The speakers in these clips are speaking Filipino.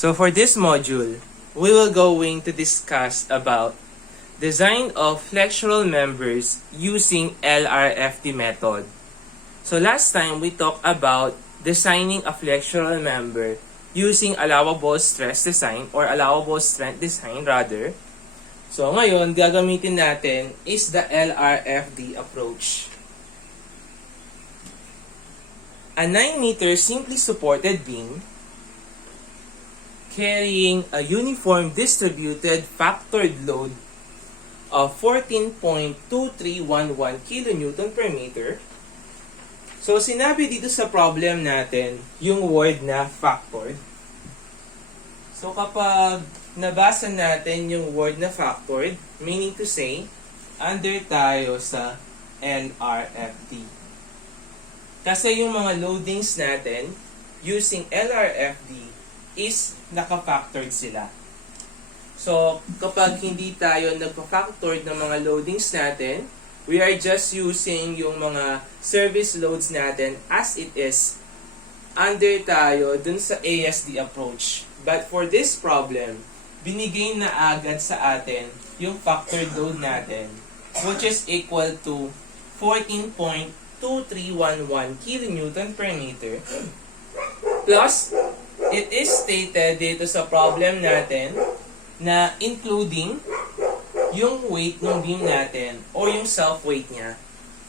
So for this module, we will going to discuss about design of flexural members using LRFD method. So last time we talked about designing a flexural member using allowable stress design or allowable strength design rather. So ngayon, gagamitin natin is the LRFD approach. A 9-meter simply supported beam carrying a uniform distributed factored load of 14.2311 kN per meter. So, sinabi dito sa problem natin yung word na factored. So, kapag nabasa natin yung word na factored, meaning to say, under tayo sa LRFD. Kasi yung mga loadings natin using LRFD is naka-factored sila. So, kapag hindi tayo nagpa-factored ng mga loadings natin, we are just using yung mga service loads natin as it is under tayo dun sa ASD approach. But for this problem, binigay na agad sa atin yung factored load natin, which is equal to 14.2311 kN per meter. Plus, it is stated dito sa problem natin na including yung weight ng beam natin o yung self-weight niya.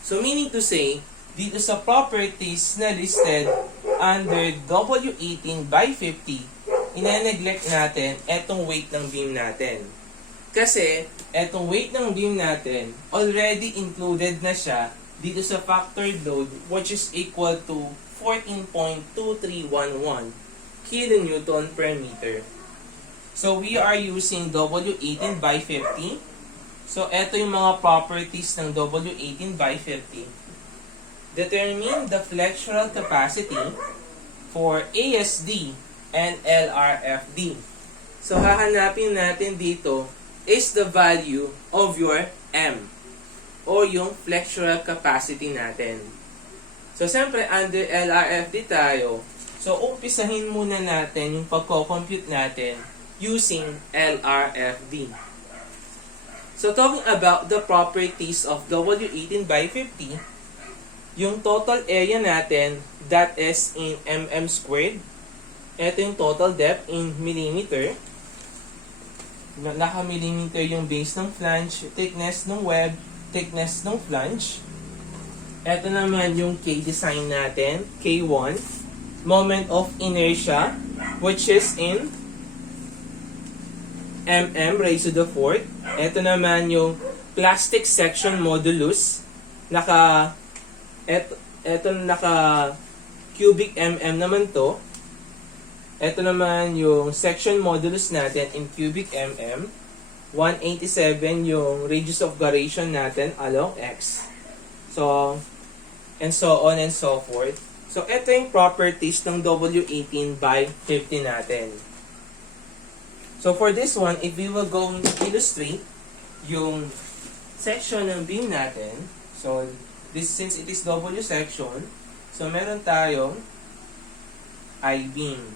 So, meaning to say, dito sa properties na listed under W18 by 50, ina-neglect natin etong weight ng beam natin. Kasi, etong weight ng beam natin, already included na siya dito sa factored load, which is equal to 14.2311 kN per meter. So, we are using W18 by 50. So, ito yung mga properties ng W18 by 50. Determine the flexural capacity for ASD and LRFD. So, hahanapin natin dito is the value of your M o yung flexural capacity natin. So, siyempre, under LRFD tayo. So, umpisahin muna natin yung pagko-compute natin using LRFD. So, talking about the properties of W18 by 50, yung total area natin, that is in mm squared. Ito yung total depth in millimeter. Naka-millimeter yung base ng flange, thickness ng web, thickness ng flange. Ito naman yung K-design natin, K1. Moment of inertia, which is in mm raised to the 4th. Ito naman yung plastic section modulus. Naka cubic mm naman to. Ito naman yung section modulus natin in cubic mm. 187 yung radius of gyration natin along x. So, and so on and so forth. So, ito yung properties ng W18 by 50 natin. So, for this one, if we will go illustrate yung section ng beam natin, so, since it is W section, so, meron tayong I-beam.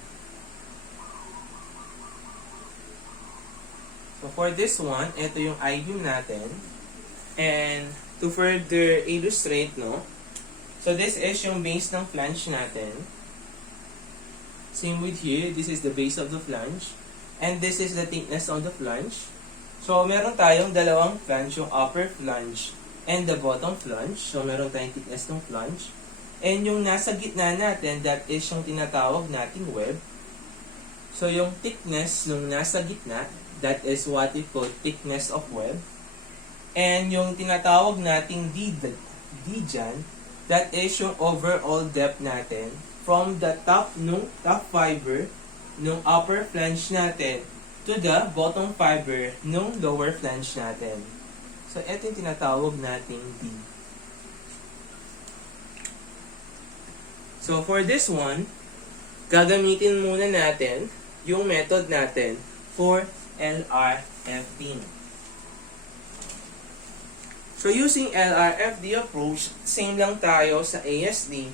So, for this one, ito yung I-beam natin. And, to further illustrate, no, so, this is yung base ng flange natin. Same with here, this is the base of the flange. And this is the thickness of the flange. So, meron tayong dalawang flange, yung upper flange and the bottom flange. So, meron tayong thickness ng flange. And yung nasa gitna natin, that is yung tinatawag nating web. So, yung thickness nung nasa gitna, that is what we call thickness of web. And yung tinatawag nating D dyan, that is yung overall depth natin from the top nung top fiber nung upper flange natin to the bottom fiber nung lower flange natin. So, ito yung tinatawag nating D. So, for this one, gagamitin muna natin yung method natin for LRFD. So, using LRFD approach, same lang tayo sa ASD.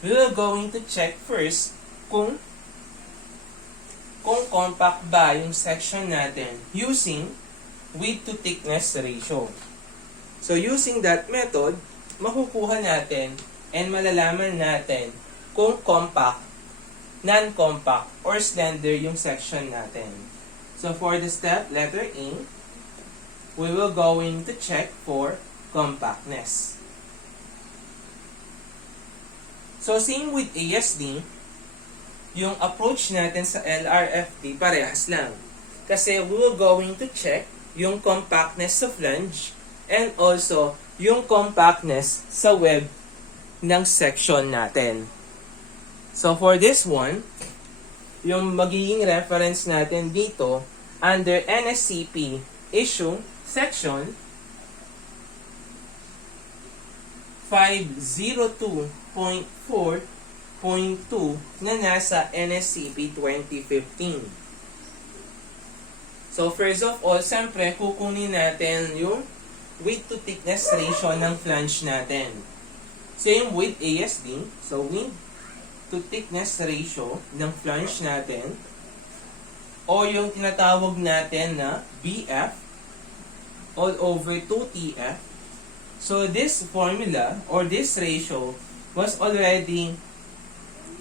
We will going to check first kung kung compact ba yung section natin using width to thickness ratio. So using that method, makukuha natin and malalaman natin kung compact, non-compact, or slender yung section natin. So for the step letter A, we will going to check for compactness. So same with ASD, yung approach natin sa LRFD parehas lang. Kasi we will going to check yung compactness sa flange and also yung compactness sa web ng section natin. So for this one, yung magiging reference natin dito under NSCP is yung section 502.4.2 na nasa NSCP 2015. So first of all, siyempre kukunin natin yung width to thickness ratio ng flange natin. Same with ASD. So width to thickness ratio ng flange natin o yung tinatawag natin na BF all over 2TF. So this formula or this ratio was already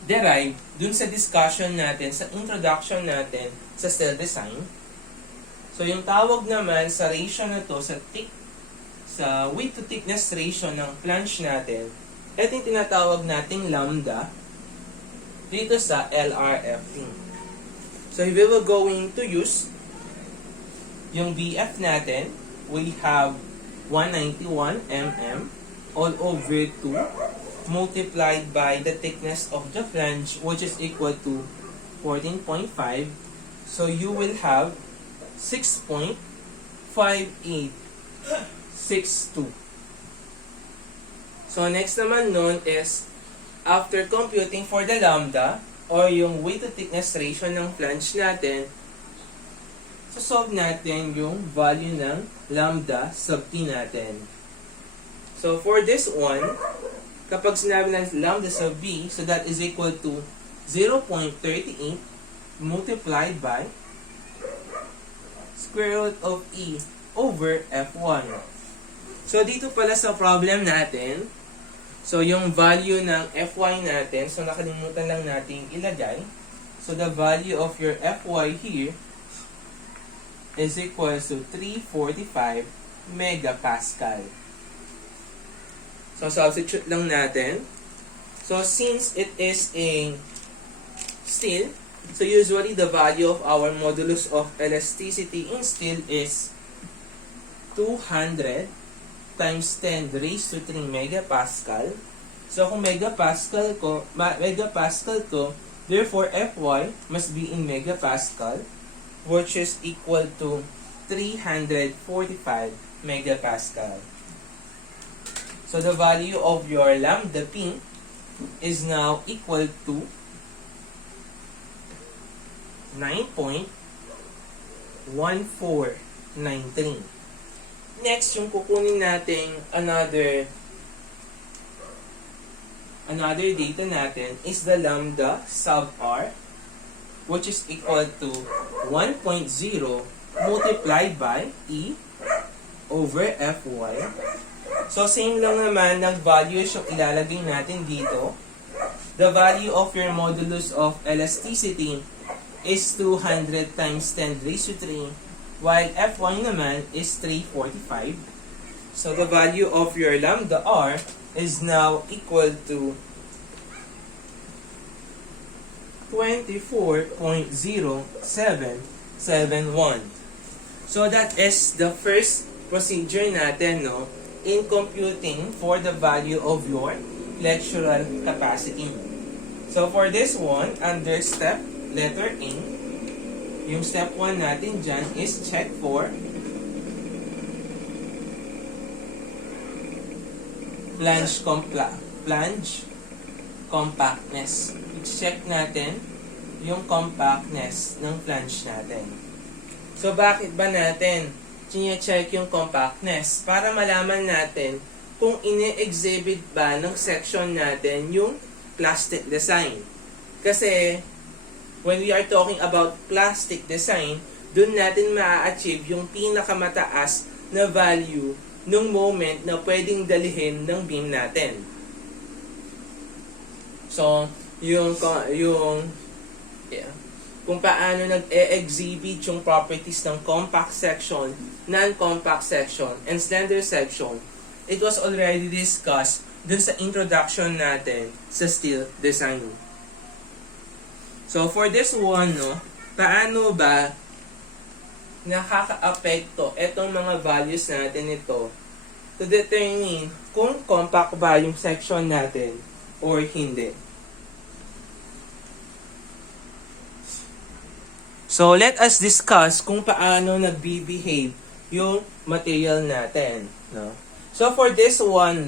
derived dun sa discussion natin, sa introduction natin sa cell design. So yung tawag naman sa ratio na to, sa width to thickness ratio ng flange natin, ito yung tinatawag nating lambda dito sa LRFD. So if we will going to use yung BF natin, we have 191 mm all over 2 multiplied by the thickness of the flange, which is equal to 14.5. So you will have 6.5862. So next naman nun is after computing for the lambda or yung width to thickness ratio ng flange natin, so solve natin yung value ng lambda sub t natin. So for this one, kapag sinabi ng lambda sub b, so that is equal to 0.38 multiplied by square root of e over f1. So dito pala sa problem natin, so yung value ng fy natin, so nakalimutan lang natin ilagay. So the value of your fy here is equal to 345 megapascal. So substitute lang natin. So since it is a steel, so usually the value of our modulus of elasticity in steel is 200 times 10 raised to 3 megapascal. So kung megapascal ko, therefore Fy must be in megapascal, which is equal to 345 megapascal. So the value of your lambda p is now equal to 9.1493. Next, yung kukunin natin another data natin is the lambda sub r, which is equal to 1.0 multiplied by e over fy. So same lang naman ng values yung ilalagay natin dito. The value of your modulus of elasticity is 200 times 10 raised to 3, while Fy naman is 345. So the value of your lambda r is now equal to 24.0771. So that is the first procedure natin, no, in computing for the value of your flexural capacity. So for this one, under step letter A, yung step 1 natin dyan is check for flange compactness. I-check natin yung compactness ng flange natin. So bakit ba natin check yung compactness? Para malaman natin kung ini-exhibit ba ng section natin yung plastic design. Kasi when we are talking about plastic design, dun natin ma-achieve yung pinakamataas na value ng moment na pwedeng dalhin ng beam natin. So, kung paano nag-e-exhibit yung properties ng compact section, non-compact section, and slender section, it was already discussed dun sa introduction natin sa steel design. So, for this one, paano ba nakaka-apekto itong mga values natin ito to determine kung compact ba yung section natin or hindi. So, let us discuss kung paano nagbe-behave yung material natin. No? So, for this one,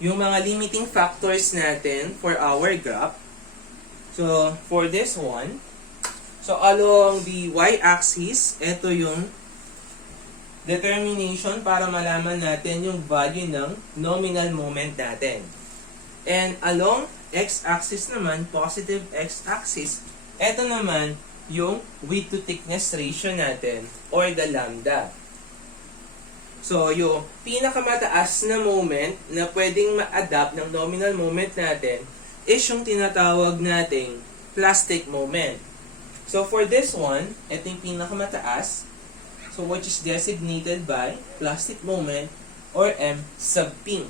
yung mga limiting factors natin for our graph. So, for this one, so along the y-axis, ito yung determination para malaman natin yung value ng nominal moment natin. And along x-axis naman, positive x-axis, ito naman yung width to thickness ratio natin or the lambda. So, yung pinakamataas na moment na pwedeng ma-adapt ng nominal moment natin is yung tinatawag nating plastic moment. So, for this one, ito yung pinakamataas. So, which is designated by plastic moment or M sub P.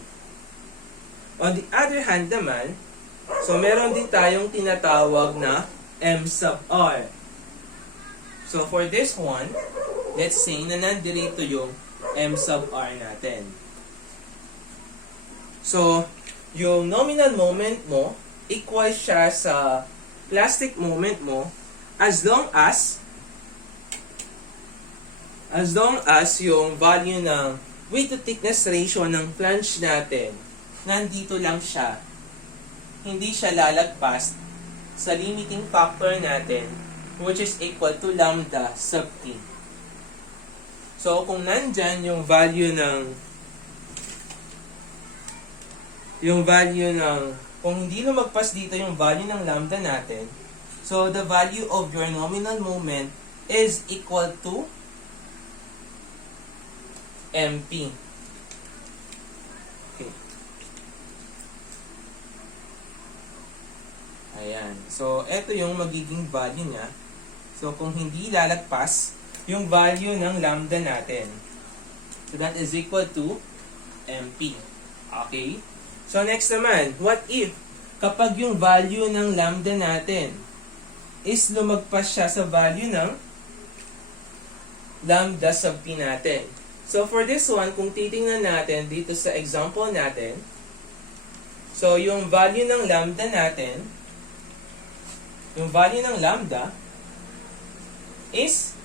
On the other hand naman, so meron din tayong tinatawag na M sub R. So, for this one, let's say na nandito yung M sub R natin. So, yung nominal moment mo, equal siya sa plastic moment mo as long as yung value ng width to thickness ratio ng flange natin, nandito lang siya. Hindi siya lalagpas sa limiting factor natin, which is equal to lambda sub T. So, kung nandyan yung value kung hindi lumagpas dito yung value ng lambda natin, so the value of your nominal moment is equal to MP. Okay. Ayan. So, ito yung magiging value niya. So, kung hindi lalagpas yung value ng lambda natin. So, that is equal to MP. Okay? So, next naman, what if kapag yung value ng lambda natin is lumagpas siya sa value ng lambda sub P natin? So, for this one, kung titingnan natin dito sa example natin, so, yung value ng lambda natin, yung value ng lambda is,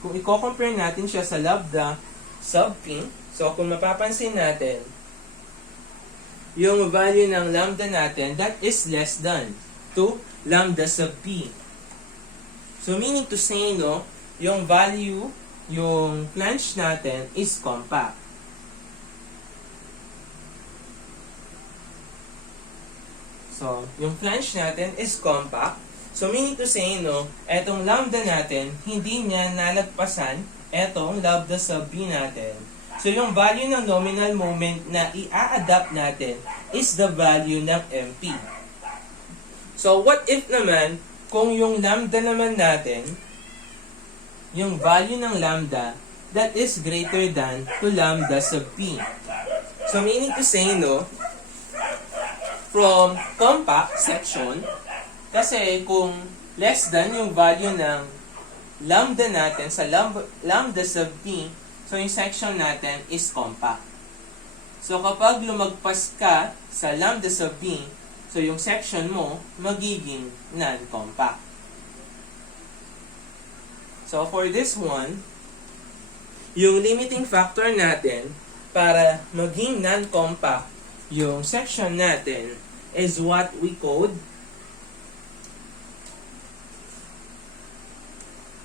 kung i-compare natin siya sa lambda sub P, so, kung mapapansin natin, yung value ng lambda natin, that is less than to lambda sub P. So, meaning to say, yung value, yung flange natin is compact. So, yung flange natin is compact. So, meaning to say, etong lambda natin, hindi niya nalagpasan etong lambda sub B natin. So, yung value ng nominal moment na i-a-adapt natin is the value ng MP. So, what if naman, kung yung lambda naman natin, yung value ng lambda that is greater than to lambda sub P. So, meaning to say, from compact section, kasi kung less than yung value ng lambda natin sa lambda sub P, so yung section natin is compact. So, kapag lumagpas ka sa lambda sub P, so yung section mo magiging non-compact. So, for this one, yung limiting factor natin para maging non-compact yung section natin is what we called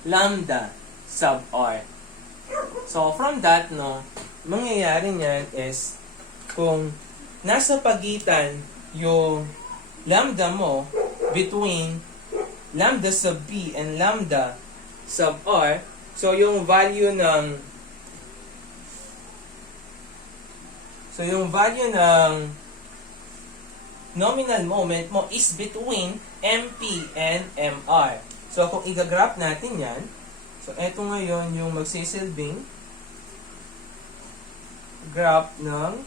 lambda sub R. So, from that, mangyayari niyan is kung nasa pagitan yung lambda mo between lambda sub b and lambda sub r, so yung value ng nominal moment mo is between MP and MR. So, kung i-graph natin yan, so, eto ngayon yung magsisilbing graph ng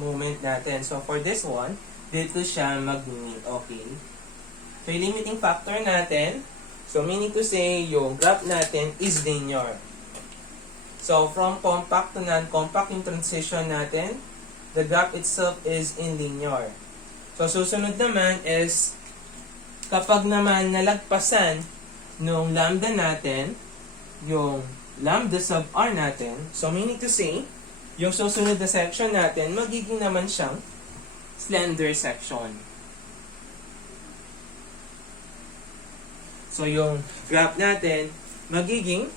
moment natin. So, for this one, dito siya mag-meet. Okay. So, yung limiting factor natin, so, meaning to say, yung graph natin is linear. So, from compact to non-compact yung transition natin, the graph itself is in linear. So, susunod naman is, kapag naman nalagpasan nung lambda natin, yung lambda sub r natin, so meaning to say, yung susunod na section natin, magiging naman siyang slender section. So, yung graph natin, magiging,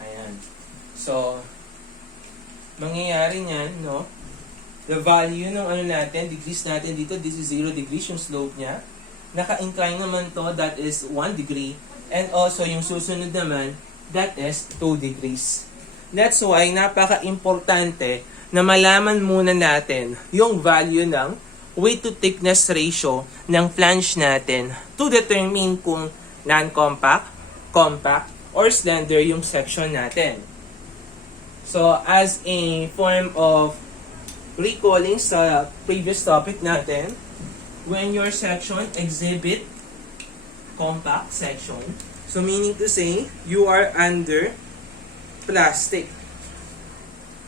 ayan. So, mangyayari niyan, no? The value ng ano natin, degrees natin dito, this is 0 degrees yung slope niya. Naka-incline naman to, that is 1 degree. And also, yung susunod naman, that is 2 degrees. That's why, napaka-importante na malaman muna natin yung value ng weight to thickness ratio ng flange natin to determine kung non-compact, compact, or slender yung section natin. So, as a form of recalling sa previous topic natin, when your section exhibit compact section, so meaning to say, you are under plastic.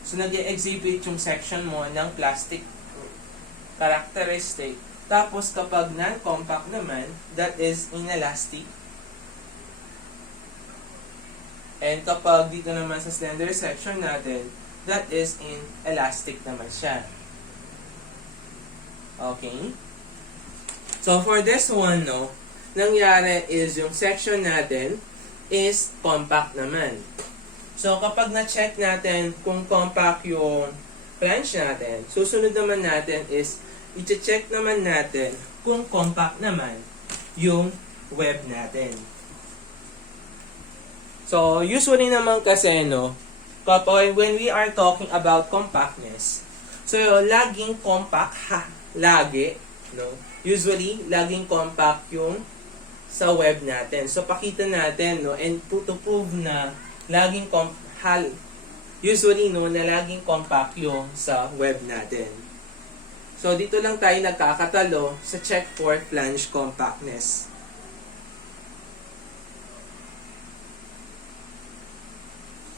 So, nag-exhibit yung section mo ng plastic characteristic. Tapos, kapag non-compact naman, that is inelastic. And kapag dito naman sa slender section natin, that is in elastic naman siya. Okay? So, for this one, no, nangyari is yung section natin is compact naman. So, kapag na-check natin kung compact yung flange natin, susunod naman natin is i-check naman natin kung compact naman yung web natin. So, usually naman kasi, no, kapag when we are talking about compactness, so, laging compact, lagi, no, usually, laging compact yung sa web natin. So, pakita natin, no, and to prove na laging usually, no, na laging compact yung sa web natin. So, dito lang tayo nagkakatalo sa check for flange compactness.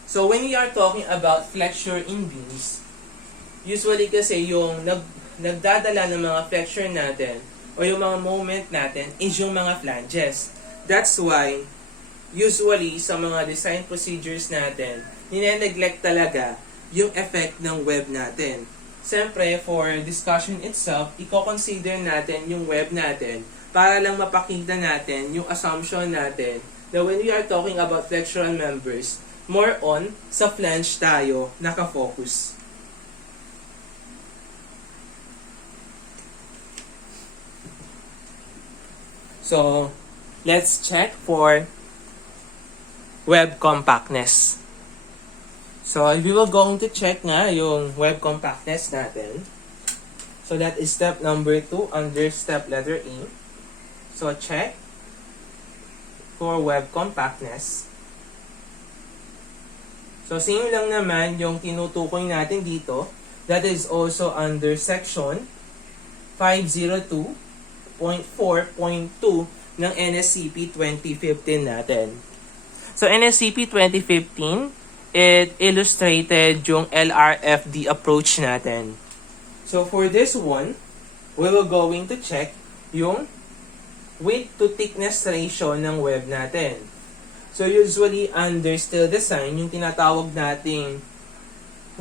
So, when we are talking about flexure in beams, usually kasi yung nagdadala ng mga flexure natin o yung mga moment natin is yung mga flanges. That's why, usually, sa mga design procedures natin, nine-neglect talaga yung effect ng web natin. Siyempre, for discussion itself, i-consider natin yung web natin para lang mapakita natin yung assumption natin that when we are talking about flexural members, more on sa flange tayo nakafocus. So, let's check for web compactness. So, we will going to check nga yung web compactness natin. So, that is step number 2 under step letter A. So, check for web compactness. So, same lang naman yung tinutukoy natin dito. That is also under section 502.4.2 ng NSCP 2015 natin. So, NSCP 2015, it illustrated yung LRFD approach natin. So, for this one, we will going to check yung weight to thickness ratio ng web natin. So, usually, under still design, yung tinatawag nating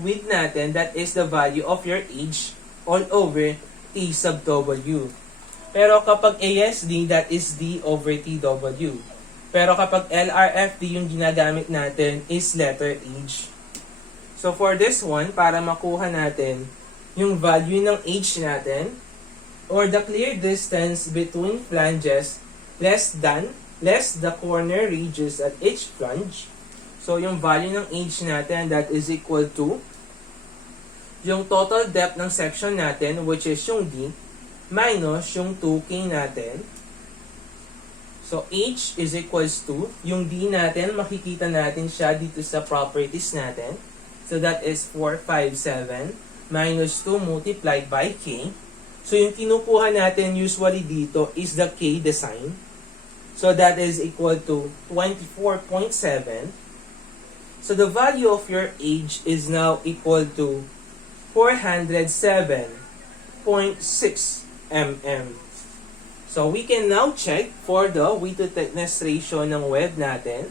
width natin, that is the value of your edge all over T sub W. Pero kapag ASD, that is D over TW. Pero kapag LRFD, yung ginagamit natin is letter edge. So for this one, para makuha natin yung value ng age natin, or the clear distance between flanges less the corner radius at each flange. So yung value ng age natin, that is equal to yung total depth ng section natin, which is yung D, minus yung 2K natin. So H is equals to, yung D natin, makikita natin siya dito sa properties natin. So that is 457 minus 2 multiplied by K. So yung kinukuha natin usually dito is the K design. So that is equal to 24.7. So the value of your age is now equal to 407.6 mm. So we can now check for the width to thickness ratio ng web natin.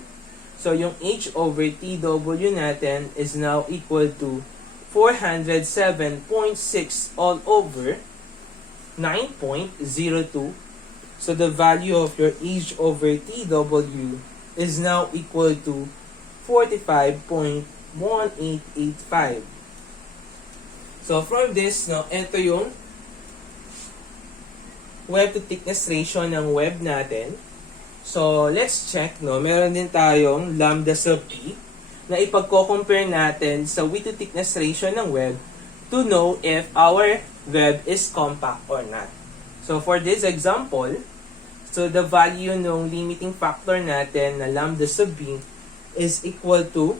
So yung H over TW natin is now equal to 407.6 all over 9.02. So the value of your H over TW is now equal to 45.1885. So from this, no, ito yung web to thickness ratio ng web natin. So let's check, no, meron din tayong lambda sub p na ipagko-compare natin sa width to thickness ratio ng web to know if our web is compact or not. So for this example, so the value ng limiting factor natin na lambda sub b is equal to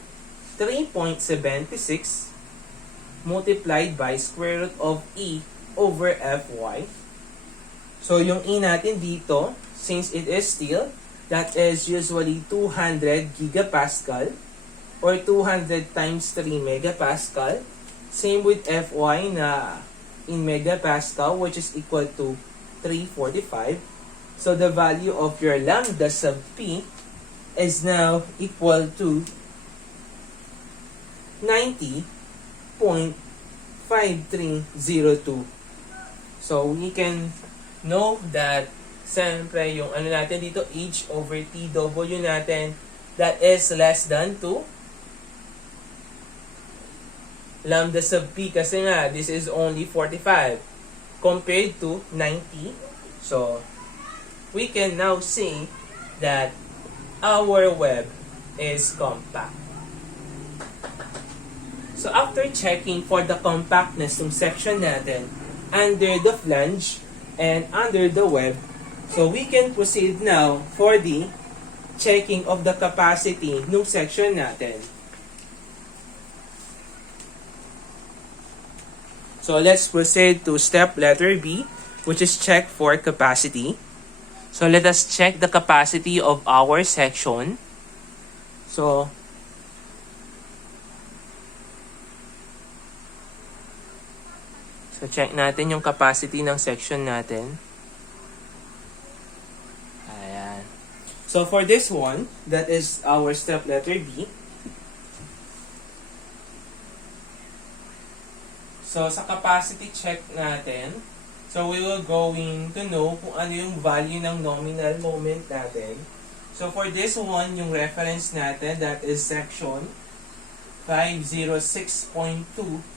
3.76 multiplied by square root of E over Fy. So yung E natin dito, since it is steel, that is usually 200 gigapascal or 200 times 3 megapascal. Same with Fy na in megapascal, which is equal to 345. So the value of your lambda sub P is now equal to 90.5302. So we can know that siyempre yung ano natin dito, H over TW natin, that is less than 2 lambda sub P, kasi nga this is only 45 compared to 90. So we can now say that our web is compact. So after checking for the compactness ng section natin under the flange and under the web, so we can proceed now for the checking of the capacity ng section natin. So let's proceed to step letter B, which is check for capacity. So let us check the capacity of our section. So check natin yung capacity ng section natin. Ayan. So for this one, that is our step letter B. So sa capacity check natin, so we will going to know kung ano yung value ng nominal moment natin. So for this one, yung reference natin, that is section 506.2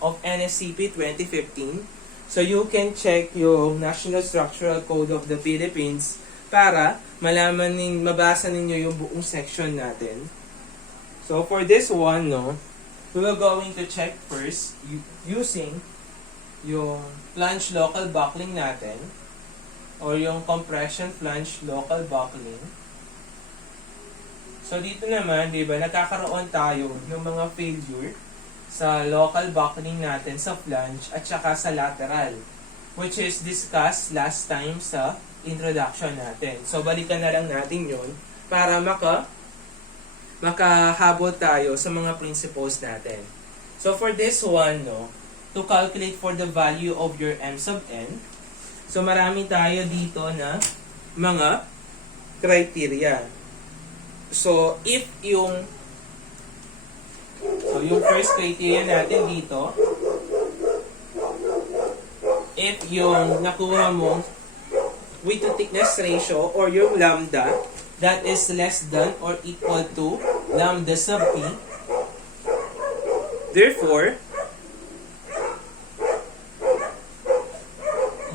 of NSCP 2015. So you can check yung National Structural Code of the Philippines para mabasa ninyo yung buong section natin. So for this one, no, we will going to check first using yung flange local buckling natin or yung compression flange local buckling. So dito naman, di ba, nagkakaroon tayo yung mga failure sa local buckling natin sa flange at saka sa lateral, which is discussed last time sa introduction natin. So balikan na lang natin yun para makahabol tayo sa mga principles natin. So for this one, no, to calculate for the value of your M sub n, so marami tayo dito na mga criteria. So if yung first criteria natin dito, if yung nakuha mo width to thickness ratio or yung lambda that is less than or equal to lambda sub p, Therefore,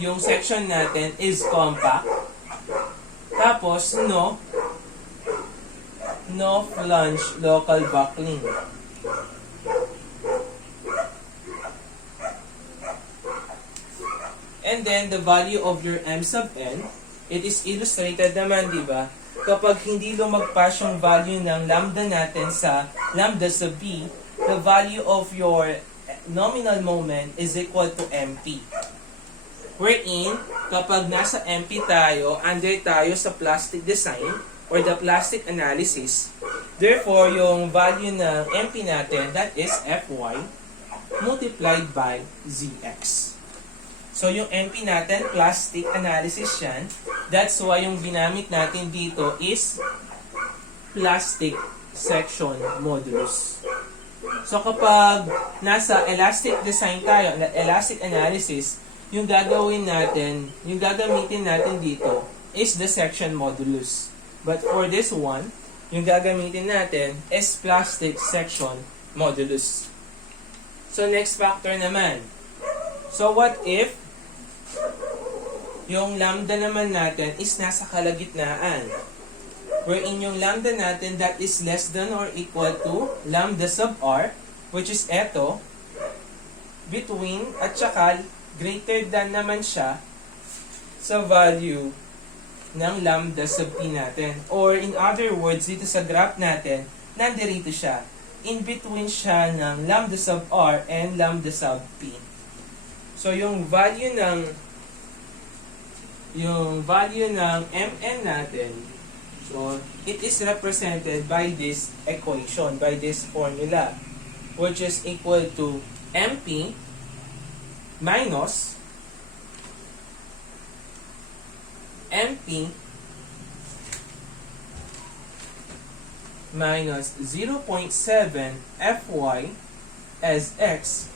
yung section natin is compact. Tapos, no flange local buckling. And then, the value of your M sub n, it is illustrated naman, di ba? Kapag hindi lumagpas yung value ng lambda natin sa lambda sub b, the value of your nominal moment is equal to MP. Wherein, kapag nasa MP tayo, under tayo sa plastic design or the plastic analysis, therefore, yung value ng MP natin, that is Fy, multiplied by Zx. So, yung MP natin, plastic analysis yan. That's why yung ginamit natin dito is plastic section modulus. So, kapag nasa elastic design tayo, elastic analysis, yung gagamitin natin dito is the section modulus. But for this one, yung gagamitin natin is plastic section modulus. So, next factor naman. So, what if yung lambda naman natin is nasa kalagitnaan? Wherein yung lambda natin that is less than or equal to lambda sub r, which is eto, between at saka greater than naman siya sa value ng lambda sub p natin. Or in other words, dito sa graph natin, nandirito siya. In between siya ng lambda sub r and lambda sub p. So, yung value ng mn natin, so, it is represented by this equation, by this formula, which is equal to mp minus mp minus 0.7 Fy as x,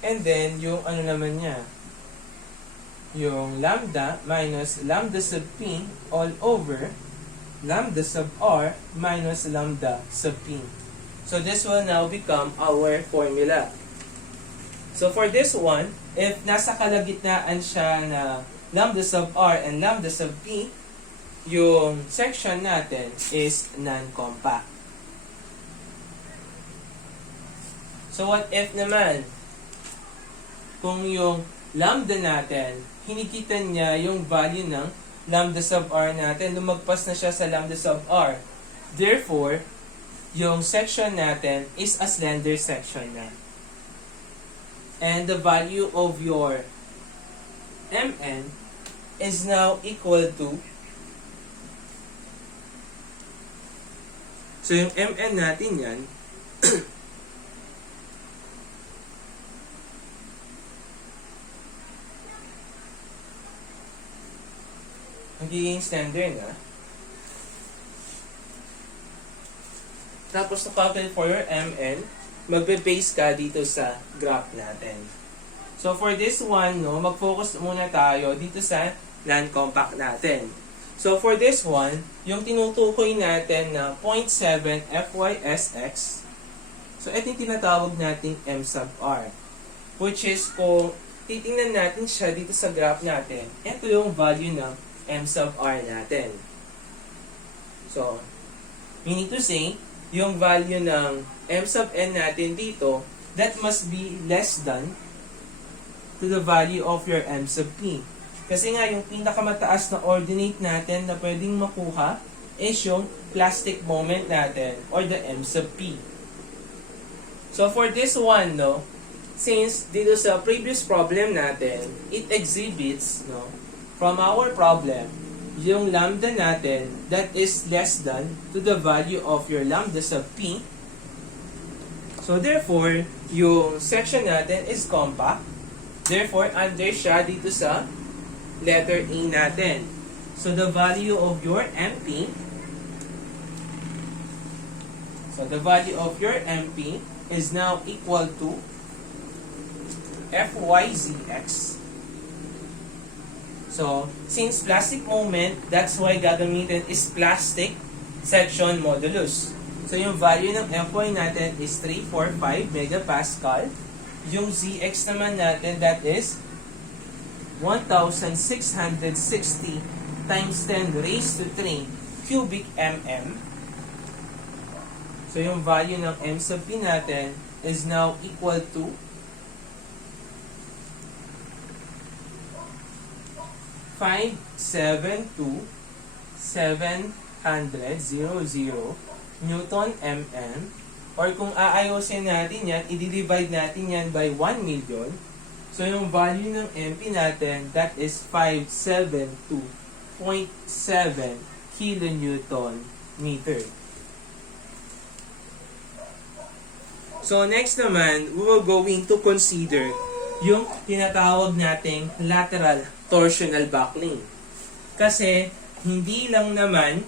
and then yung ano naman niya, yung lambda minus lambda sub p all over lambda sub r minus lambda sub p. So this will now become our formula. So for this one, if nasa kalagitnaan siya na lambda sub r and lambda sub p, yung section natin is non-compact. So what if naman, kung yung lambda natin, hinikitan niya yung value ng lambda sub r natin, lumagpas na siya sa lambda sub r. Therefore, yung section natin is a slender section na. And the value of your mn is now equal to, so yung mn natin yan, magiging standard na. Tapos, to calculate for your mn, magbe-base ka dito sa graph natin. So, for this one, mag-focus muna tayo dito sa non-compact natin. So, for this one, yung tinutukoy natin na 0.7 FYSX, so, ito yung tinatawag nating M sub R. Which is, kung titingnan natin siya dito sa graph natin, ito yung value ng M sub R natin. So, meaning to say, yung value ng M sub n natin dito, that must be less than to the value of your M sub p. Kasi nga, yung pinakamataas na ordinate natin na pwedeng makuha is yung plastic moment natin or the M sub p. So, for this one, since dito sa previous problem natin, it exhibits, from our problem, yung lambda natin that is less than to the value of your lambda sub p. So, therefore, yung section natin is compact. Therefore, under siya dito sa letter A natin. So, the value of your MP, is now equal to FYZX. So, since plastic moment, that's why gagamitin is plastic section modulus. So, yung value ng Fy natin is 345 megapascal. Yung Zx naman natin, that is 1,660 times 10 raised to 3 cubic mm. So, yung value ng m sub p natin is now equal to 572,700 Newton mm, or kung aayusin natin yan, i-divide natin yan by 1 million. So, yung value ng MP natin, that is 572.7 kilonewton meter. So, next naman, we will going to consider yung tinatawag nating lateral torsional buckling. Kasi, hindi lang naman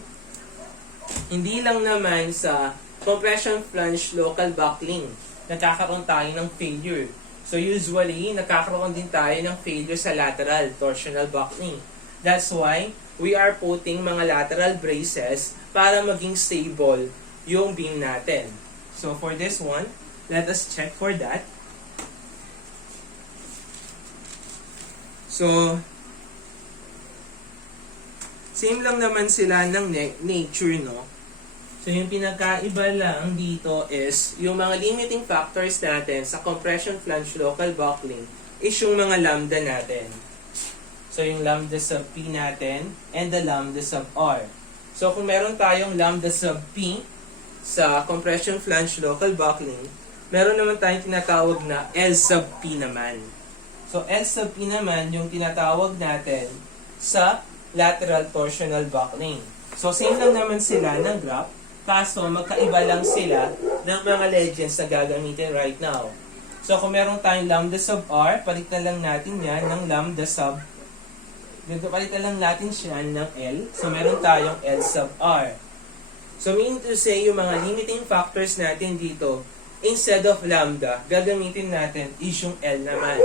sa compression flange local buckling nagkakaroon tayo ng failure. So usually, nagkakaroon din tayo ng failure sa lateral torsional buckling. That's why we are putting mga lateral braces para maging stable yung beam natin. So for this one, let us check for that. So, same lang naman sila ng nature, no? So, yung pinakaiba lang dito is yung mga limiting factors natin sa compression flange local buckling is yung mga lambda natin. So, yung lambda sub P natin and the lambda sub R. So, kung meron tayong lambda sub P sa compression flange local buckling, meron naman tayong tinatawag na L sub P naman. So, L sub P naman yung tinatawag natin sa lateral torsional buckling. So, same lang naman sila ng graph, kaso magkaiba lang sila ng mga legends na gagamitin right now. So, kung meron tayong lambda sub R, palitan lang natin yan ng lambda sub, palitan lang natin siya ng L. So, meron tayong L sub R. So, meaning to say, yung mga limiting factors natin dito, instead of lambda, gagamitin natin is yung L naman.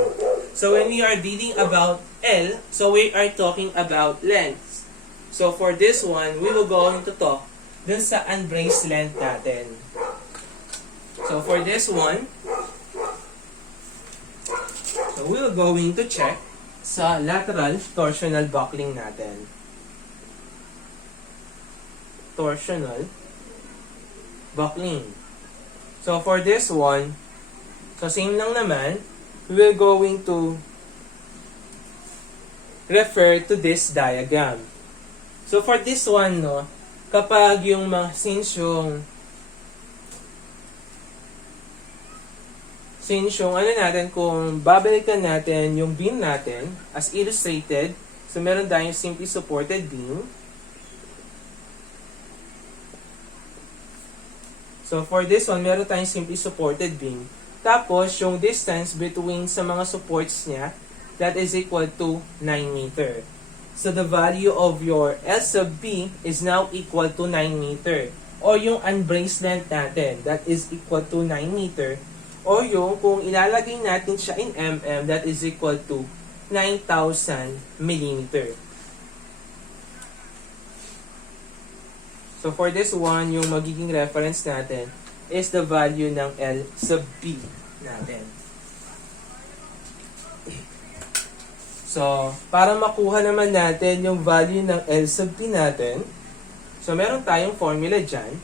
So, when we are dealing about L, so we are talking about lengths. So, for this one, we will go into talk dun sa unbraced length natin. So, for this one, so we will going to check sa lateral torsional buckling natin. Torsional buckling. So, for this one, so same lang naman, we will going to refer to this diagram. So, for this one, no, kapag yung since yung ano natin, kung babalikan natin yung beam natin, as illustrated, so meron tayong simply supported beam. So, for this one, meron tayong simply supported beam. Tapos, yung distance between sa mga supports niya, that is equal to 9 meter. So, the value of your L sub B is now equal to 9 meter. O yung unbraced length natin, that is equal to 9 meter. O yung, kung ilalagay natin siya in mm, that is equal to 9,000 millimeter. So, for this one, yung magiging reference natin is the value ng L sub B natin. So, para makuha naman natin yung value ng L sub P natin, so meron tayong formula dyan.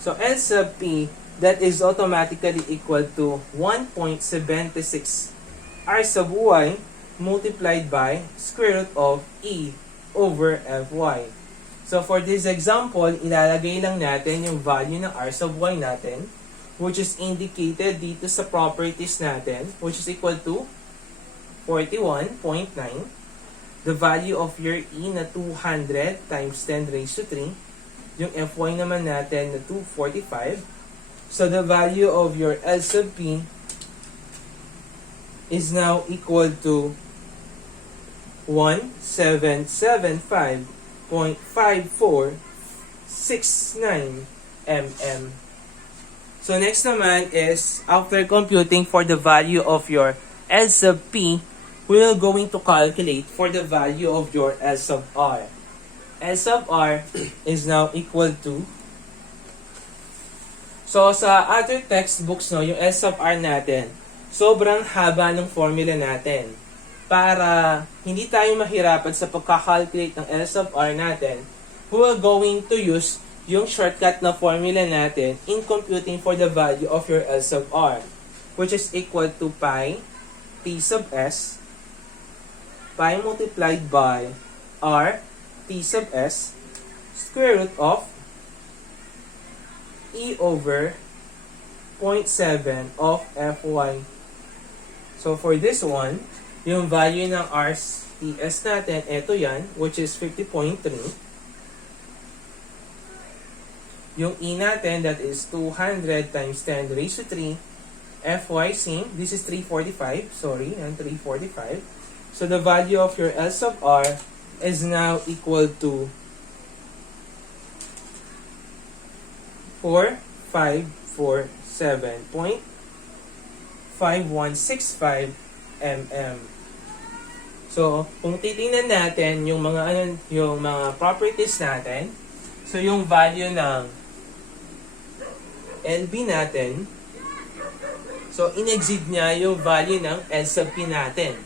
So, L sub P, that is automatically equal to 1.76 R sub Y multiplied by square root of E over Fy. So, for this example, ilalagay lang natin yung value ng R sub Y natin, which is indicated dito sa properties natin, which is equal to 41.9. The value of your E na 200 times 10 raised to 3. Yung Fy naman natin na 245. So, the value of your L sub P is now equal to 1775.5469 mm. So, next naman is, after computing for the value of your L sub P, we will going to calculate for the value of your L sub R. L sub R is now equal to So, sa other textbooks, no, yung L sub R natin, sobrang haba ng formula natin. Para hindi tayo mahirapan sa pagkakalculate ng L sub R natin, we are going to use yung shortcut na formula natin in computing for the value of your L sub R, which is equal to pi t sub s, pi multiplied by r t sub s, square root of e over 0.7 of fy. So for this one, yung value ng RTS natin, ito yan, which is 50.3. Yung E natin, that is 200 times 10 raised to 3. Fy, same. This is 345. Sorry, and 345. So the value of your L sub R is now equal to 4547.5165 mm. So, kung titingnan natin yung mga properties natin, so yung value ng LB natin, so in-exceed niya yung value ng L sub P natin.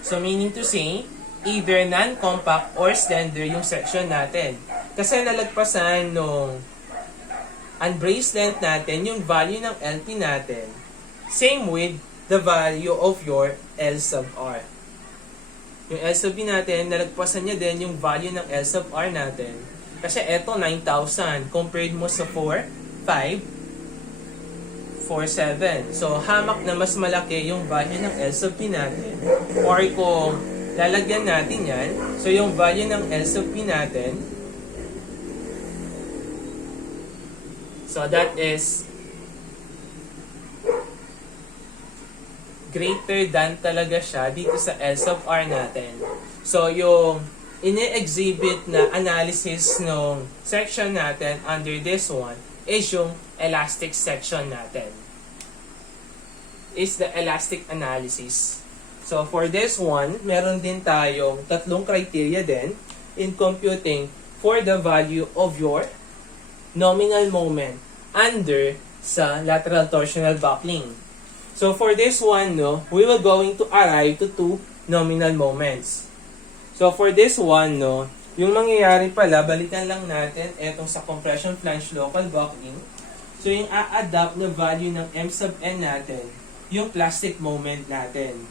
So meaning to say, either non-compact or slender yung section natin. Kasi nalagpasan nung unbraced length natin yung value ng LP natin. Same with the value of your L sub R. Yung L sub B natin, nalagpasan niya din yung value ng L sub R natin. Kasi eto 9,000 compared mo sa 4,547. So, hamak na mas malaki yung value ng L sub P natin. Or kung lalagyan natin yan, so yung value ng L sub P natin, so that is greater than talaga siya dito sa L sub R natin. So, yung ini-exhibit na analysis ng section natin under this one is yung elastic section natin. Is the elastic analysis. So, for this one, meron din tayong tatlong criteria din in computing for the value of your nominal moment under sa lateral torsional buckling. So for this one, no, we will going to arrive to two nominal moments. So for this one, no, yung mangyayari pala, balikan lang natin etong sa compression flange local buckling. So yung a-adapt na value ng M sub n natin, yung plastic moment natin.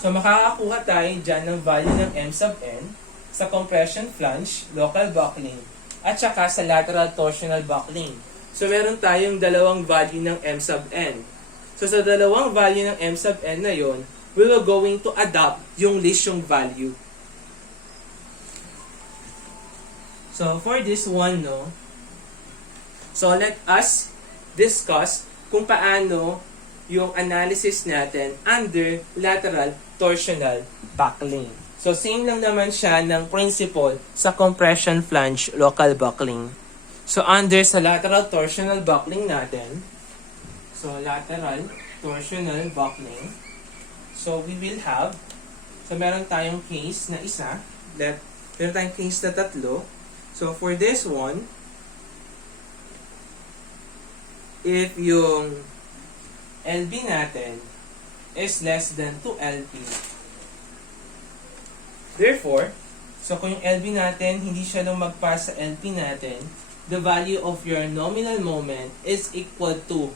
So makakakuha tayo dyan ng value ng M sub n sa compression flange local buckling at saka sa lateral torsional buckling. So meron tayong dalawang value ng M sub n. So sa dalawang value ng M sub n na yon, we will going to adopt yung lisyong value. So for this one, no, so let us discuss kung paano yung analysis natin under lateral torsional buckling. So same lang naman siya ng principle sa compression flange local buckling. So under sa lateral torsional buckling natin, so lateral torsional buckling, so we will have, so meron tayong case na isa, meron tayong case na tatlo. So for this one, if yung LB natin is less than 2 LP, therefore, so kung yung LB natin hindi siya lumagpas sa LP natin, the value of your nominal moment is equal to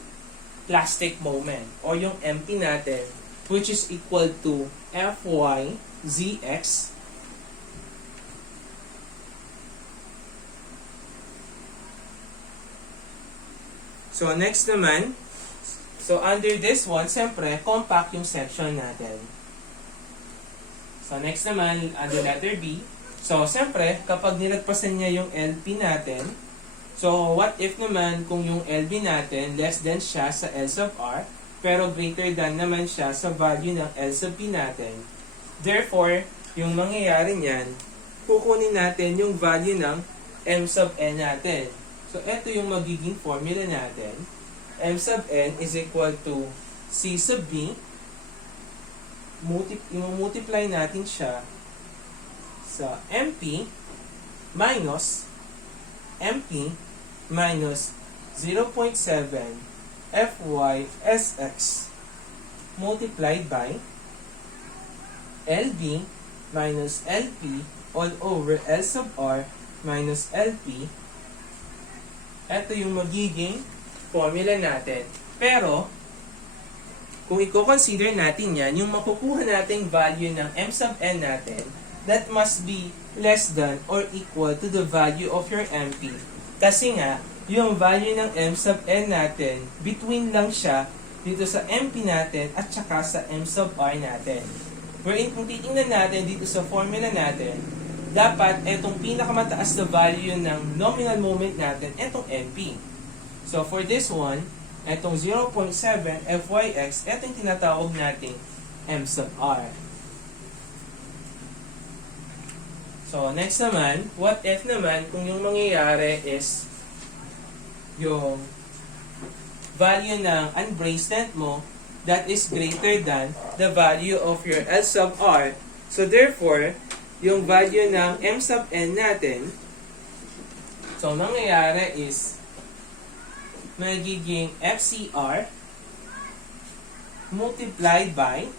plastic moment or yung MP natin, which is equal to Fy Zx so next naman, so under this one, siyempre, compact yung section natin. So next naman, under letter B, so siyempre, kapag nilagpasan niya yung LP natin, so what if naman kung yung LB natin less than siya sa L sub R, pero greater than naman siya sa value ng L sub P natin. Therefore, yung mangyayari niyan, kukunin natin yung value ng M sub N natin. So, ito yung magiging formula natin. M sub N is equal to C sub B. I-multiply natin siya sa MP minus MP minus 0.7 FYSX multiplied by LB minus LP all over L sub R minus LP. Ito yung magiging formula natin. Pero, kung i-consider natin yan, yung makukuha nating value ng M sub n natin, that must be less than or equal to the value of your MP. Kasi nga, yung value ng M sub n natin, between lang siya dito sa MP natin at saka sa M sub R natin. Wherein kung titingnan natin dito sa formula natin, dapat etong pinakamataas na value ng nominal moment natin, etong MP. So for this one, etong 0.7 FYX, etong tinatawag nating M sub R. So next naman, what if naman kung yung mangyayari is yung value ng unbraced mo that is greater than the value of your L sub R. So therefore, yung value ng M sub n natin, so mangyayari is magiging FCR multiplied by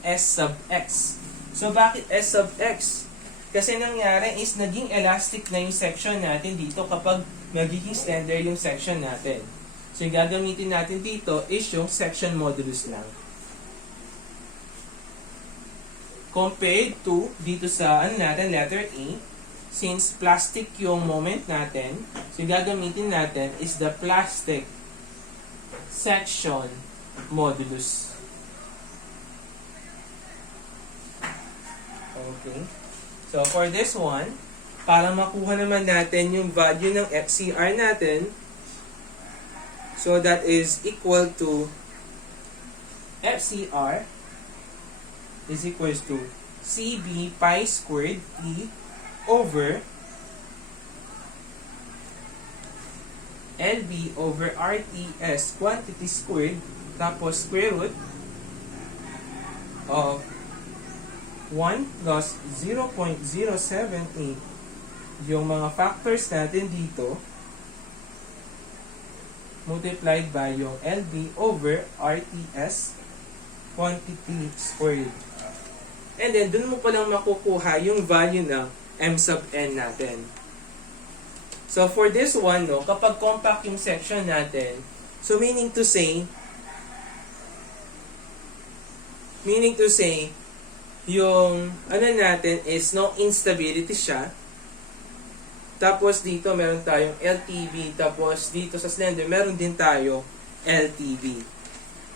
S sub X. So bakit S sub X? Kasi nangyari is naging elastic na yung section natin dito kapag magiging slender yung section natin. So yung gagamitin natin dito is yung section modulus lang. Compared to dito sa natin, letter A, since plastic yung moment natin, so yung gagamitin natin is the plastic section modulus. Okay. So for this one, para makuha naman natin yung value ng FCR natin, so that is equal to FCR is equals to CB pi squared E over LB over RTS quantity squared tapos square root of 1 plus 0.078 yung mga factors natin dito multiplied by yung LB over RTS quantity squared. And then, dun mo palang makukuha yung value ng M sub n natin. So, for this one, no, kapag compact yung section natin, so meaning to say, yung ano natin is no instability siya. Tapos dito meron tayong LTV, tapos dito sa slender meron din tayo LTV.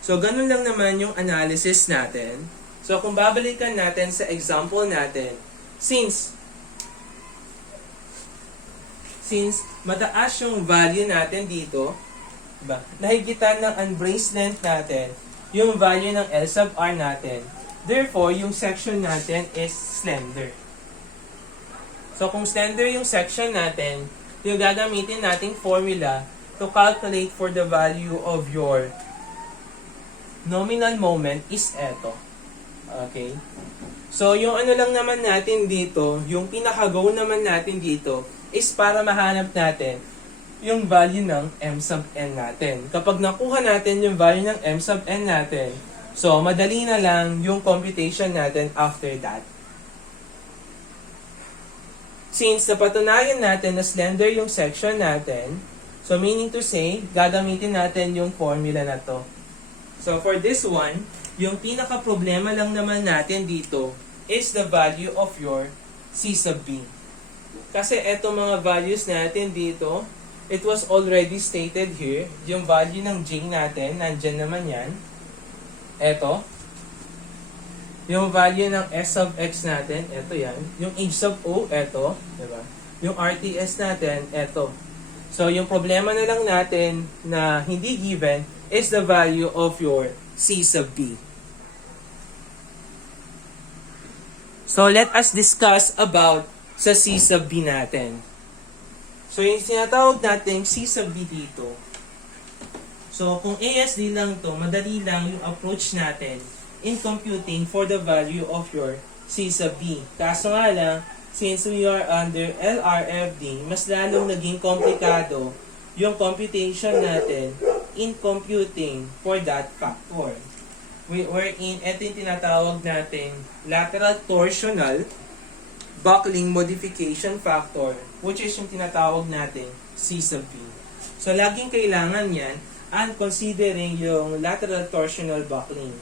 So, ganun lang naman yung analysis natin. So, kung babalikan natin sa example natin, since mataas yung value natin dito, diba, nahigitan ng unbraced length natin, yung value ng L sub R natin. Therefore, yung section natin is slender. So, kung slender yung section natin, yung gagamitin nating formula to calculate for the value of your nominal moment is eto. Okay? So, yung ano lang naman natin dito, yung pinaka-go naman natin dito, is para mahanap natin yung value ng M sub n natin. Kapag nakuha natin yung value ng M sub n natin, so, madali na lang yung computation natin after that. Since napatunayan natin na slender yung section natin, so meaning to say, gagamitin natin yung formula na to. So, for this one, yung pinaka-problema lang naman natin dito is the value of your C sub B. Kasi eto mga values natin dito, it was already stated here. Yung value ng J natin, nandyan naman yan. Eto. Yung value ng S sub X natin, eto yan. Yung H sub O, eto. Diba? Yung RTS natin, eto. So, yung problema na lang natin na hindi given is the value of your C sub B. So, let us discuss about sa C sub B natin. So, yung sinatawag natin C sub B dito. So, kung ASD lang to, madali lang yung approach natin in computing for the value of your C sub B. Kaso nga lang, since we are under LRFD, mas lalong naging komplikado yung computation natin in computing for that factor. Wherein, ito yung tinatawag natin lateral torsional buckling modification factor, which is yung tinatawag natin C sub B. So, laging kailangan yan and considering yung lateral torsional buckling.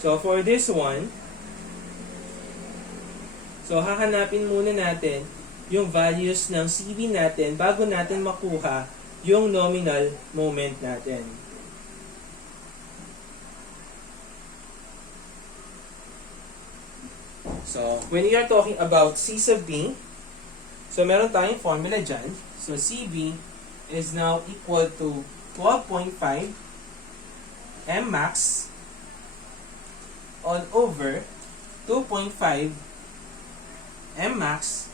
So, for this one, so hahanapin muna natin yung values ng CV natin bago natin makuha yung nominal moment natin. So, when we are talking about C sub B, so meron tayong formula dyan. So, CV is now equal to 12.5 M max all over 2.5 M max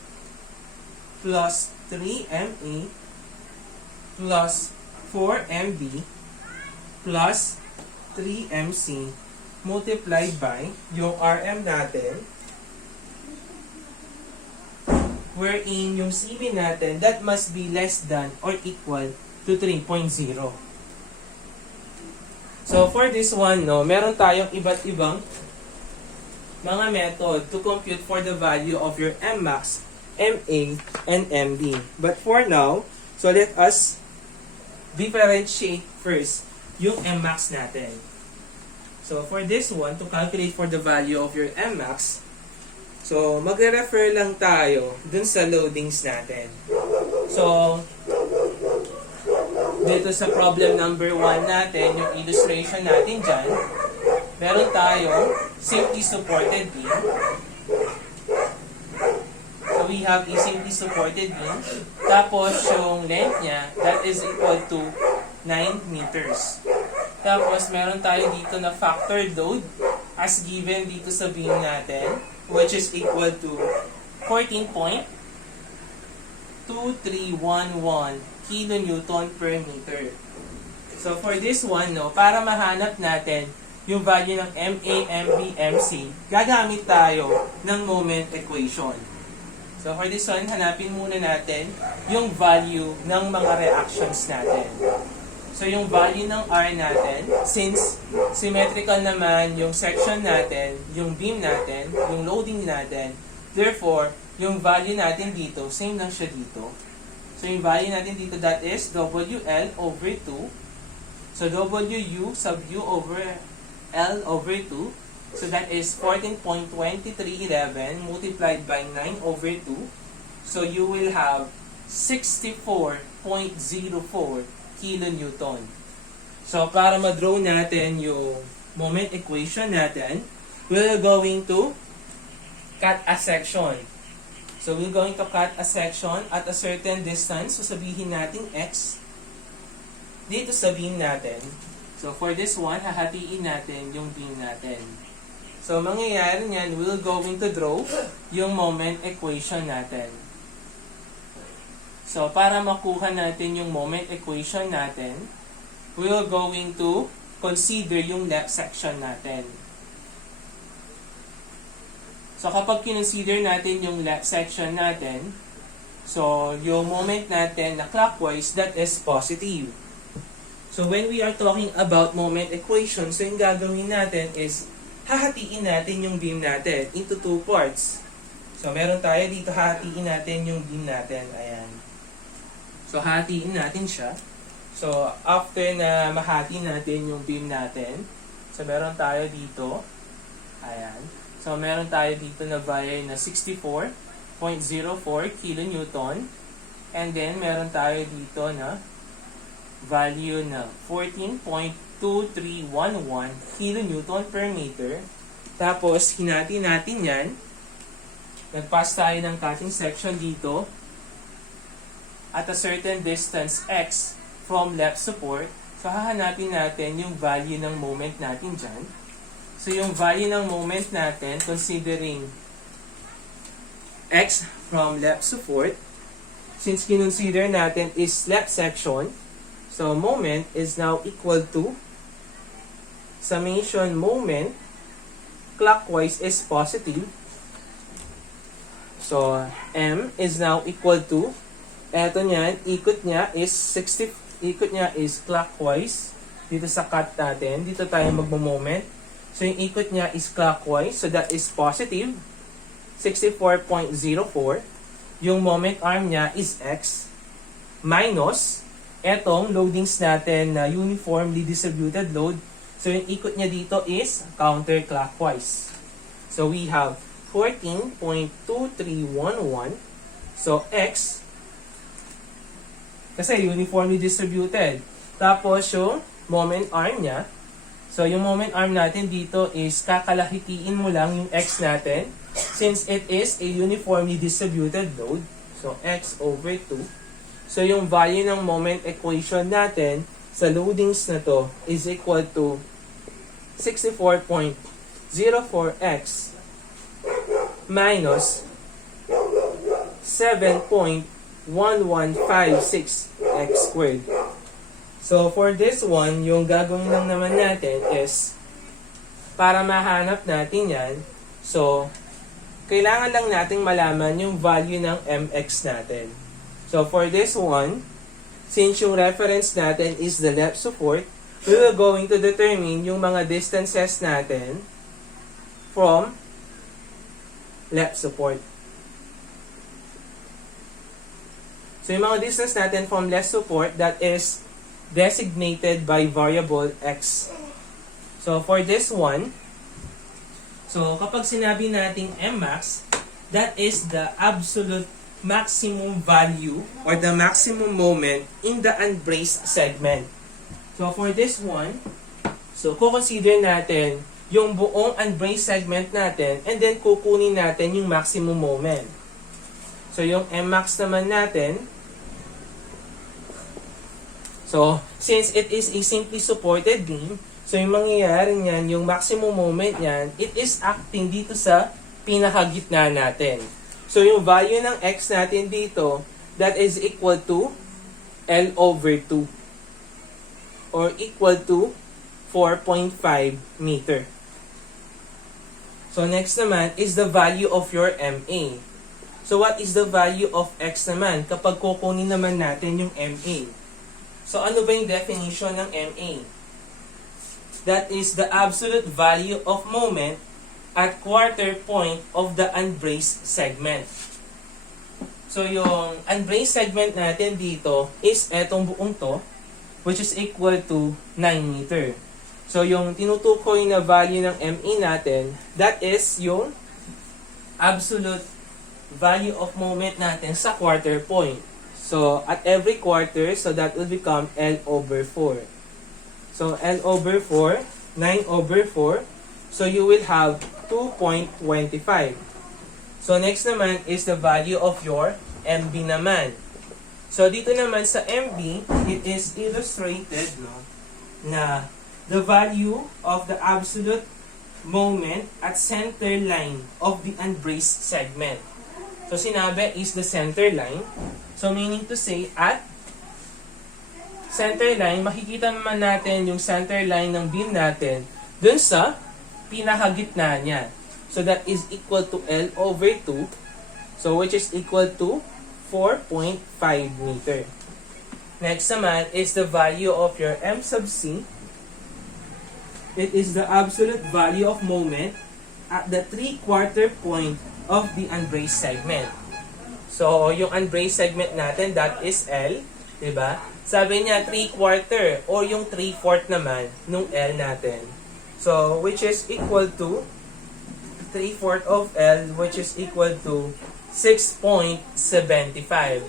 plus 3 MA plus 4 MB plus 3 MC multiplied by yung RM natin, wherein yung CV natin, that must be less than or equal to 3.0. So, for this one, no, meron tayong iba't ibang mga method to compute for the value of your Mmax, MA, and MB. But for now, so let us differentiate first yung Mmax natin. So, for this one, to calculate for the value of your Mmax, so, magre-refer lang tayo dun sa loadings natin. So, dito sa problem number 1 natin, yung illustration natin dyan, meron tayong simply supported beam. So, we have a simply supported beam. Tapos, yung length niya, that is equal to 9 meters. Tapos, meron tayo dito na factored load as given dito sa beam natin, which is equal to 14.2311 kilonewton per meter. So, for this one, no, para mahanap natin yung value ng MA, MB, MC, gagamit tayo ng moment equation. So, for this one, hanapin muna natin yung value ng mga reactions natin. So, yung value ng R natin, since symmetrical naman yung section natin, yung beam natin, yung loading natin, therefore, yung value natin dito, same lang siya dito. So, yung value natin dito, that is WL over 2. So, WU sub U over L over 2. So, that is 14.2311 multiplied by 9 over 2. So, you will have 64.04 kilonewton. So, para ma-draw natin yung moment equation natin, we're going to cut a section. So, we're going to cut a section at a certain distance. So, sabihin natin X dito sa beam natin. So, for this one, hahatiin natin yung beam natin. So, mangyayari niyan, we're going to draw yung moment equation natin. So, para makuha natin yung moment equation natin, we're going to consider yung left section natin. So, kapag kinonsider natin yung left section natin, so, yung moment natin na clockwise, that is positive. So, when we are talking about moment equation, so yung gagawin natin is, hahatiin natin yung beam natin into two parts. So, meron tayo dito, hahatiin natin yung beam natin. Ayan. So, hahatiin natin siya. So, after na mahati natin yung beam natin, so, meron tayo dito. Ayan. So, meron tayo dito na value na 64.04 kilonewton. And then, meron tayo dito na value na 14.2311 kilonewton per meter. Tapos, hinati natin yan. Nag-pass tayo ng cutting section dito at a certain distance x from left support. So, hahanapin natin yung value ng moment natin dyan. So, yung value ng moment natin, considering x from left support, since kinonsider natin is left section, so moment is now equal to summation moment clockwise is positive. So, m is now equal to Eto niyan, ikot niya is clockwise. Dito sa cut natin, dito tayo magmo-moment. So, yung ikot niya is clockwise. So, that is positive. 64.04. Yung moment arm niya is X. Minus, etong loadings natin na uniformly distributed load. So, yung ikot niya dito is counterclockwise. So, we have 14.2311. So, X, kasi uniformly distributed. Tapos, yung moment arm niya. So, yung moment arm natin dito is kakalahitiin mo lang yung X natin since it is a uniformly distributed load. So, X over 2. So, yung value ng moment equation natin sa loadings na to is equal to 64.04x minus 7.1156x squared. So, for this one, yung gagawin lang naman natin is para mahanap natin yan, so, kailangan lang nating malaman yung value ng mx natin. So, for this one, since yung reference natin is the left support, we will going to determine yung mga distances natin from left support. So, yung mga distance natin from left support, that is designated by variable x. So, for this one, so, kapag sinabi nating mmax, that is the absolute maximum value or the maximum moment in the unbraced segment. So, for this one, so, kukonsider natin yung buong unbraced segment natin and then kukunin natin yung maximum moment. So, yung mmax naman natin, so, since it is a simply supported beam, so yung mangyayari niyan, yung maximum moment niyan, it is acting dito sa pinakagitna natin. So, yung value ng x natin dito, that is equal to L over 2. Or equal to 4.5 meter. So, next naman is the value of your MA. So, what is the value of x naman kapag kukunin naman natin yung MA? So, ano ba yung definition ng MA? That is the absolute value of moment at quarter point of the unbraced segment. So, yung unbraced segment natin dito is etong buong to, which is equal to 9 meter. So, yung tinutukoy na value ng MA natin, that is yung absolute value of moment natin sa quarter point. So, at every quarter, so that will become L over 4. So, L over 4, 9 over 4. So, you will have 2.25. So, next naman is the value of your MB naman. So, dito naman sa MB, it is illustrated na the value of the absolute moment at center line of the unbraced segment. So, sinabi is the center line. So, meaning to say, at center line, makikita naman natin yung center line ng beam natin dun sa pinakagitna niya. So, that is equal to L over 2. So, which is equal to 4.5 meter. Next naman is the value of your M sub C. It is the absolute value of moment at the 3/4 point of the unbraced segment. So, yung unbraced segment natin, that is L, diba? Sabi niya 3/4 or yung 3/4 naman nung L natin. So, which is equal to 3/4 of L, which is equal to 6.75.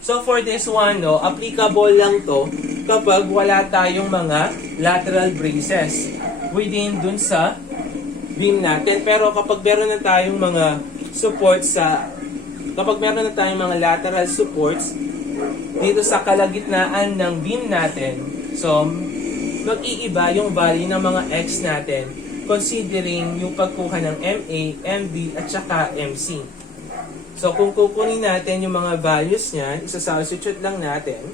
So, for this one, applicable lang to kapag wala tayong mga lateral braces within dun sa beam natin. Pero kapag meron na tayong mga supports kapag meron na tayong mga lateral supports dito sa kalagitnaan ng beam natin, so, mag-iiba yung value ng mga X natin considering yung pagkuha ng MA, MB, at saka MC. So, kung kukunin natin yung mga values niyan, isa-substitute lang natin.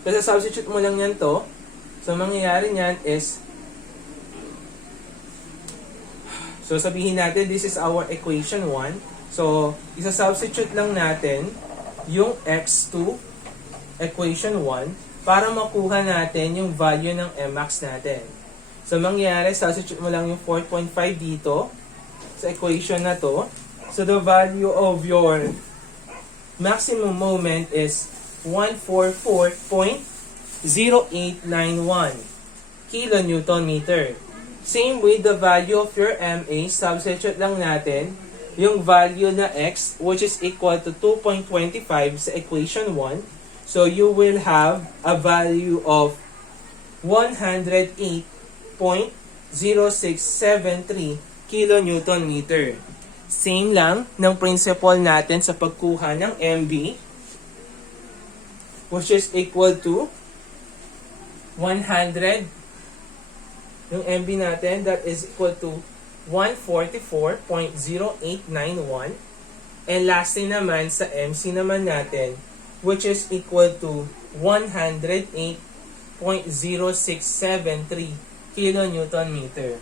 Kasi substitute mo lang yan to. So, mangyayari niyan is, so sabihin natin, this is our equation 1. So, isa-substitute lang natin yung x to equation 1 para makuha natin yung value ng Mmax natin. So, mangyayari, substitute mo lang yung 4.5 dito sa equation na to. So, the value of your maximum moment is 144.0891 kilonewton meter. Same with the value of your MA, substitute lang natin yung value na x, which is equal to 2.25 sa equation 1. So, you will have a value of 108.0673 kilonewton meter. Same lang ng principle natin sa pagkuha ng MB, which is equal to 100. Yung MB natin, that is equal to 144.0891. And lastly naman, sa MC naman natin, which is equal to 108.0673 kilonewton meter.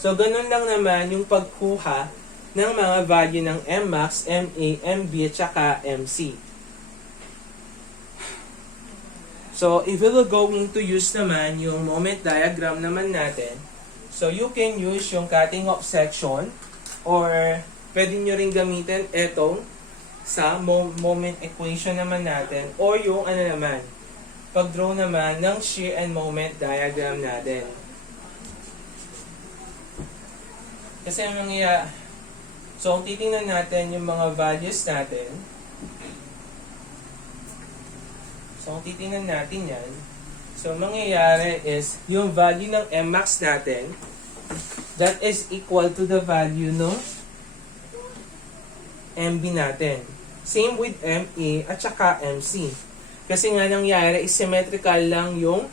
So, ganun lang naman yung pagkuha ng mga value ng Mmax, MA, MB, at saka MC. So, if we will going to use naman yung moment diagram naman natin, so you can use yung cutting off section or pwede nyo rin gamitin etong sa moment equation naman natin or yung ano naman, pag-draw naman ng shear and moment diagram natin. Kasi so kung titingnan natin yung mga values natin, so kung titingnan natin yan, so mangyayari is yung value ng Mmax natin, that is equal to the value ng MB natin. Same with MA at saka MC. Kasi nga nangyari is symmetrical lang yung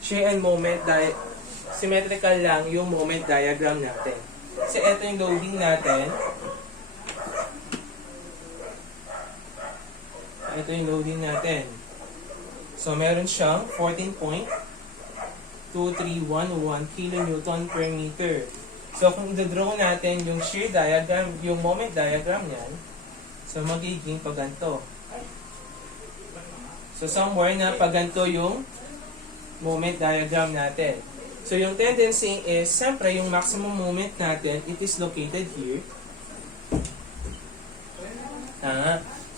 shear and moment symmetrical lang yung moment diagram natin. Kasi ito yung loading natin. Ito yung loading natin. So meron siyang 14.2311 kilonewton per meter. So kung i-draw natin yung shear diagram, yung moment diagram niyan, so magiging paganto. So somewhere na paganto yung moment diagram natin. So yung tendency is, siyempre yung maximum moment natin, it is located here.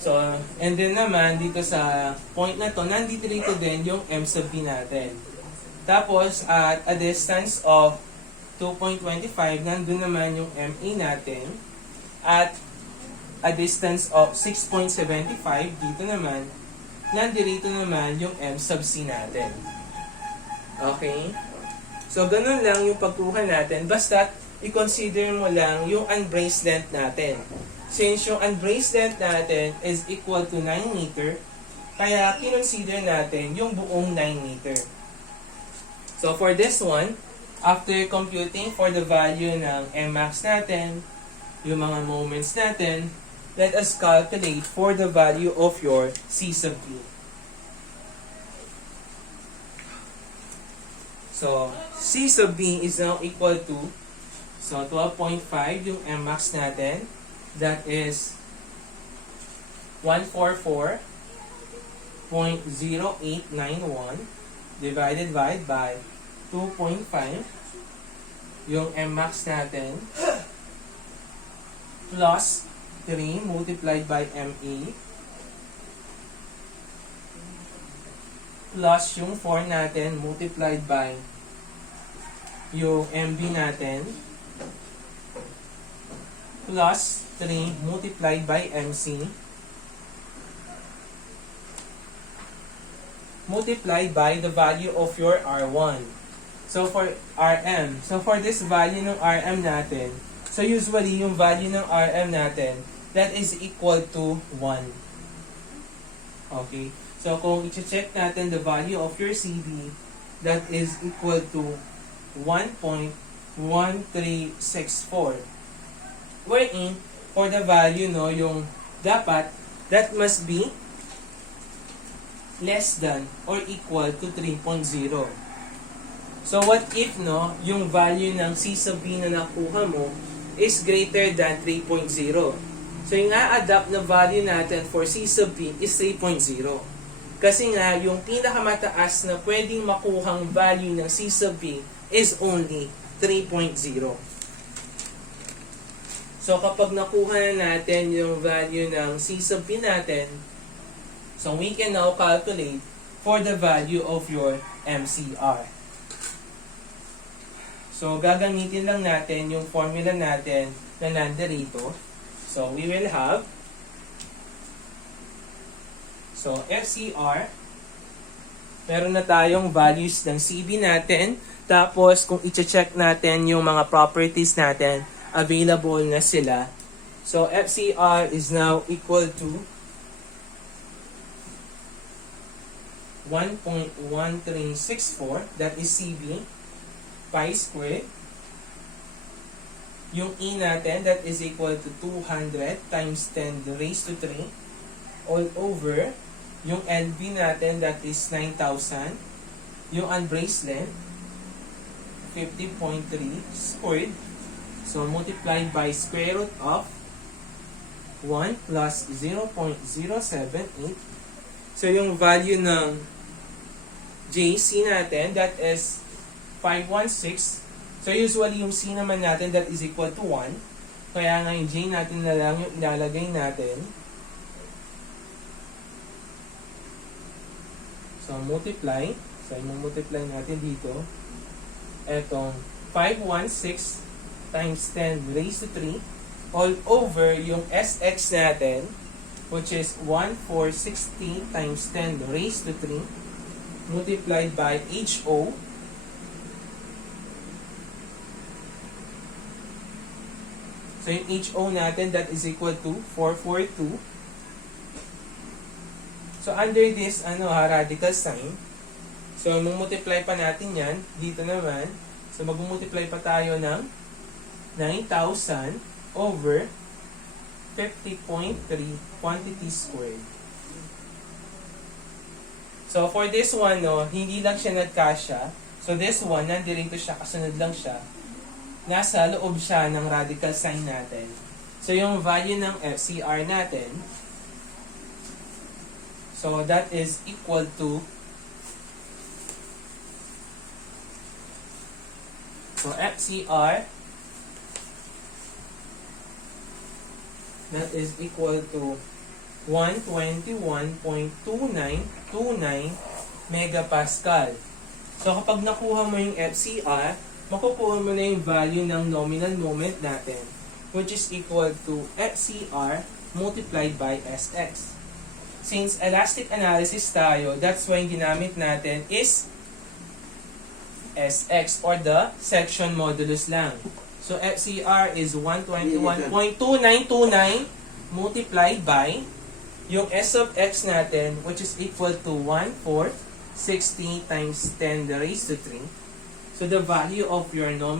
So, and then naman, dito sa point na to, nandito din yung M sub B natin. Tapos, at a distance of 2.25, nandun naman yung MA natin. At a distance of 6.75, dito naman, nandito naman yung M sub C natin. Okay? So, ganun lang yung pagkuha natin. Basta, i-consider mo lang yung unbraced length natin. Since yung unbraced length natin is equal to 9 meter, kaya kinonsider natin yung buong 9 meter. So, for this one, after computing for the value ng Mmax natin, yung mga moments natin, let us calculate for the value of your C sub B. So, C sub B is now equal to, so 12.5 yung Mmax natin, that is 144.0891 divided by 2.5 yung Mmax natin plus 3 multiplied by ME plus yung 4 natin multiplied by yung MB natin plus 3 multiplied by MC multiplied by the value of your R1. So for RM, so for this value ng RM natin, so usually yung value ng RM natin, that is equal to 1. Okay? So, kung i-check natin the value of your CD, that is equal to 1.1364. Wherein, for the value, no, yung dapat, that must be less than or equal to 3.0. So, what if, no, yung value ng C sub B na nakuha mo is greater than 3.0? So yung a-adapt na value natin for C sub p is 3.0. Kasi nga, yung pinakamataas na pwedeng makuhang value ng C sub p is only 3.0. So kapag nakuha na natin yung value ng C sub p natin, so we can now calculate for the value of your MCR. So gagamitin lang natin yung formula natin na nandito. So we will have, so FCR, meron na tayong values ng CB natin. Tapos kung i-check natin yung mga properties natin, available na sila. So FCR is now equal to 1.1364, that is CB, pi squared. Yung E natin, that is equal to 200 times 10 raised to 3 all over yung LB natin, that is 9,000. Yung unbraced length, 50.3 squared. So, multiplied by square root of 1 plus 0.078. So, yung value ng JC natin, that is 516. So, usually, yung C naman natin, that is equal to 1. Kaya nga, yung J natin na lang yung ilalagay natin. So, multiply. So, multiply natin dito. Etong 516 times 10 raised to 3 all over yung SX natin, which is 1460 times 10 raised to 3 multiplied by HO. So, yung HO natin, that is equal to 442. So, under this, radical sign. So, multiply pa natin yan. Dito naman. So, mag-multiply pa tayo ng 9,000 over 50.3 quantity squared. So, for this one, hindi lang siya nagkasya. So, this one, nandirito siya, kasunod lang siya. Nasa loob siya ng radical sign natin. So, yung value ng FCR natin, so that is equal to, so FCR, that is equal to 121.2929 megapascal. So, kapag nakuha mo yung FCR, makukuha mo na yung value ng nominal moment natin, which is equal to FCR multiplied by SX. Since elastic analysis tayo, that's why yung ginamit natin is SX or the section modulus lang. So, FCR is 121.2929 multiplied by yung S of X natin, which is equal to 1,460 times 10 raised to 3. So, the value of your nominal